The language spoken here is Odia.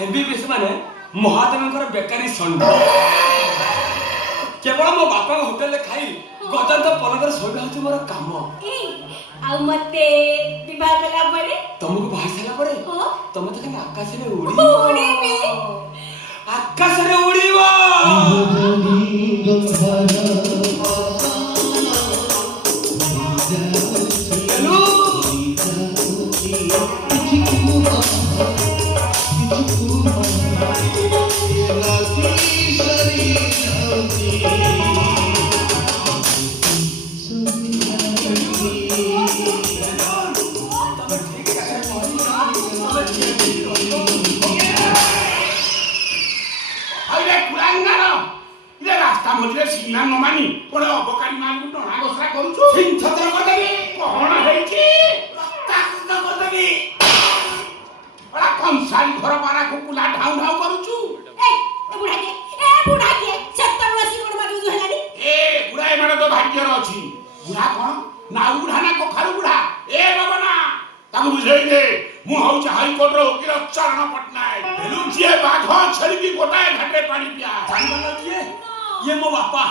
MBBS माने महादेवଙ୍କର ବେକାରୀ ଷଣ୍ଢ। କେବଳ ମୋ ବାପାଙ୍କ ହୋଟେଲରେ ଖାଇ ଗଜନ୍ତ ପଲକରେ ଶୋଇବା ହେଉଛି ମୋର କାମ। ଆଉ ମତେ ବିବାହ କଲା ପରେ ତମକୁ ବାହା ସାରିଲା ପରେ ତମେ ତ ଖାଲି ଆକାଶରେ ଉଡ଼ିବ। ଆକାଶରେ ଉଡ଼ିବ। ये मो बापा